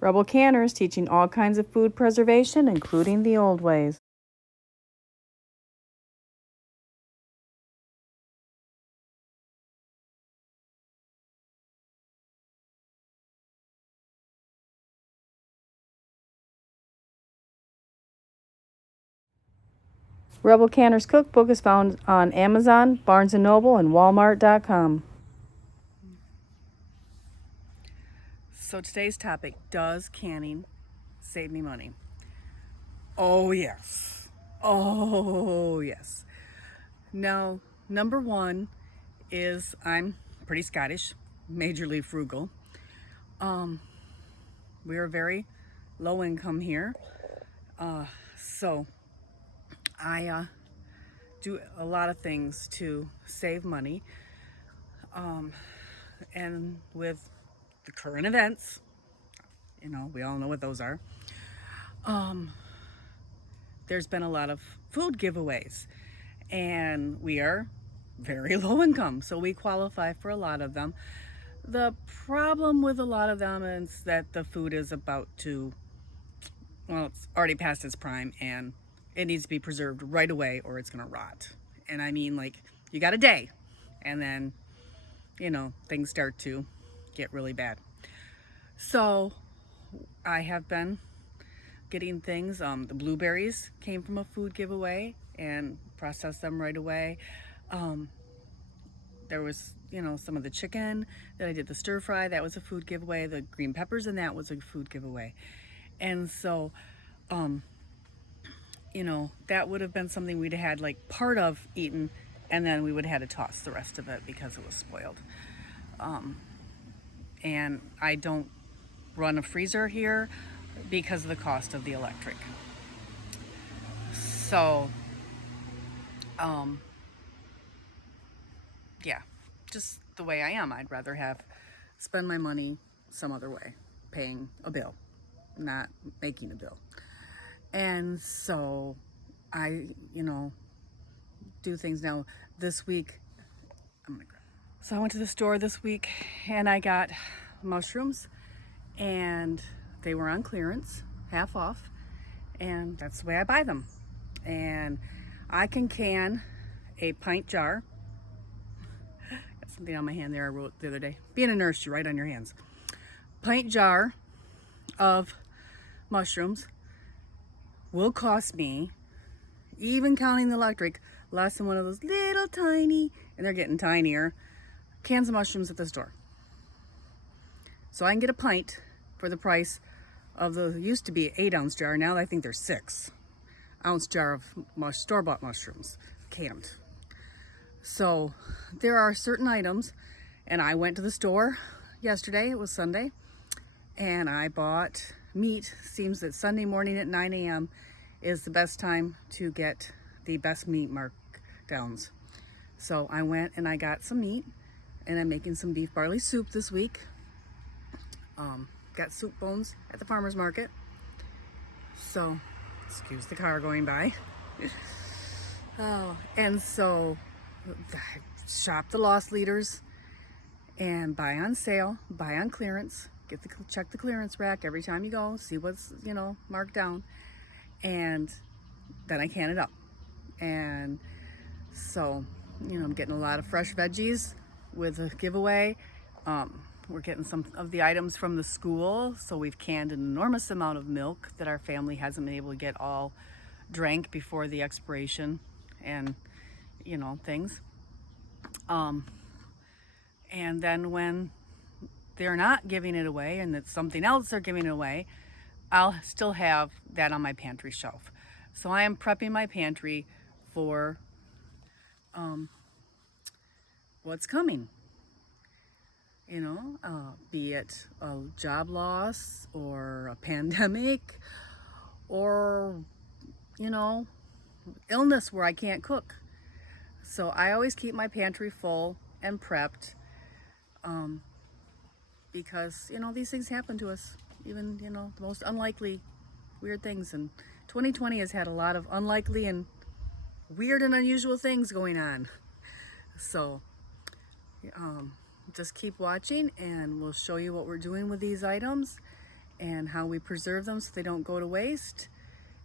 Rebel Canners teaching all kinds of food preservation, including the old ways. Rebel Canner's cookbook is found on Amazon, Barnes & Noble, and Walmart.com. So today's topic, does canning save me money? Oh yes. Oh yes. Now, number one is I'm pretty Scottish, majorly frugal. We are very low income here. So I do a lot of things to save money. And with the current events, we all know what those are. There's been a lot of food giveaways, and we are very low income, so we qualify for a lot of them. The problem with a lot of them is that the food is about to, well, it's already past its prime and it needs to be preserved right away or it's going to rot. And I mean, like, you got a day, and then, things start to get really bad. So I have been getting things. The blueberries came from a food giveaway and processed them right away. There was, some of the chicken that I did the stir fry, that was a food giveaway. The green peppers, and that was a food giveaway. And so, that would have been something we'd have had like part of eaten, and then we would have had to toss the rest of it because it was spoiled. And I don't run a freezer here because of the cost of the electric. So, yeah, just the way I am. I'd rather spend my money some other way, paying a bill, not making a bill. And so I, do things now. This week, so I went to the store this week and I got mushrooms, and they were on clearance, half off, and that's the way I buy them. And I can a pint jar. Got something on my hand there I wrote the other day. Being a nurse, you write on your hands. Pint jar of mushrooms will cost me, even counting the electric, less than one of those little tiny, and they're getting tinier, cans of mushrooms at the store. So I can get a pint for the price of the, used to be 8-ounce jar, now I think they're 6-ounce jar of store-bought mushrooms, canned. So there are certain items, and I went to the store yesterday, it was Sunday, and I bought meat. Seems that Sunday morning at 9 a.m. is the best time to get the best meat markdowns. So I went and I got some meat, and I'm making some beef barley soup this week. Got soup bones at the farmer's market. So, excuse the car going by. And so I shop the loss leaders and buy on sale, buy on clearance, check the clearance rack every time you go, see what's, marked down, and then I can it up. And so, I'm getting a lot of fresh veggies with a giveaway. We're getting some of the items from the school, so we've canned an enormous amount of milk that our family hasn't been able to get all drank before the expiration, and things. And then when they're not giving it away and it's something else they're giving it away, I'll still have that on my pantry shelf. So I am prepping my pantry for what's coming. Be it a job loss or a pandemic or, illness where I can't cook. So I always keep my pantry full and prepped, because, these things happen to us, even, the most unlikely weird things. And 2020 has had a lot of unlikely and weird and unusual things going on. So, just keep watching and we'll show you what we're doing with these items. and how we preserve them so they don't go to waste.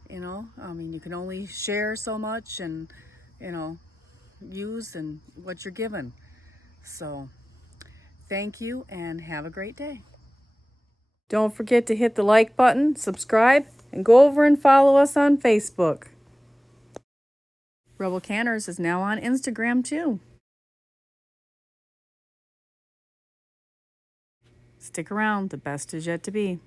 You know, I mean, you can only share so much and, you know, use and what you're given. So thank you and have a great day. Don't forget to hit the like button, subscribe, and go over and follow us on Facebook. Rebel Canners is now on Instagram too. Stick around, the best is yet to be.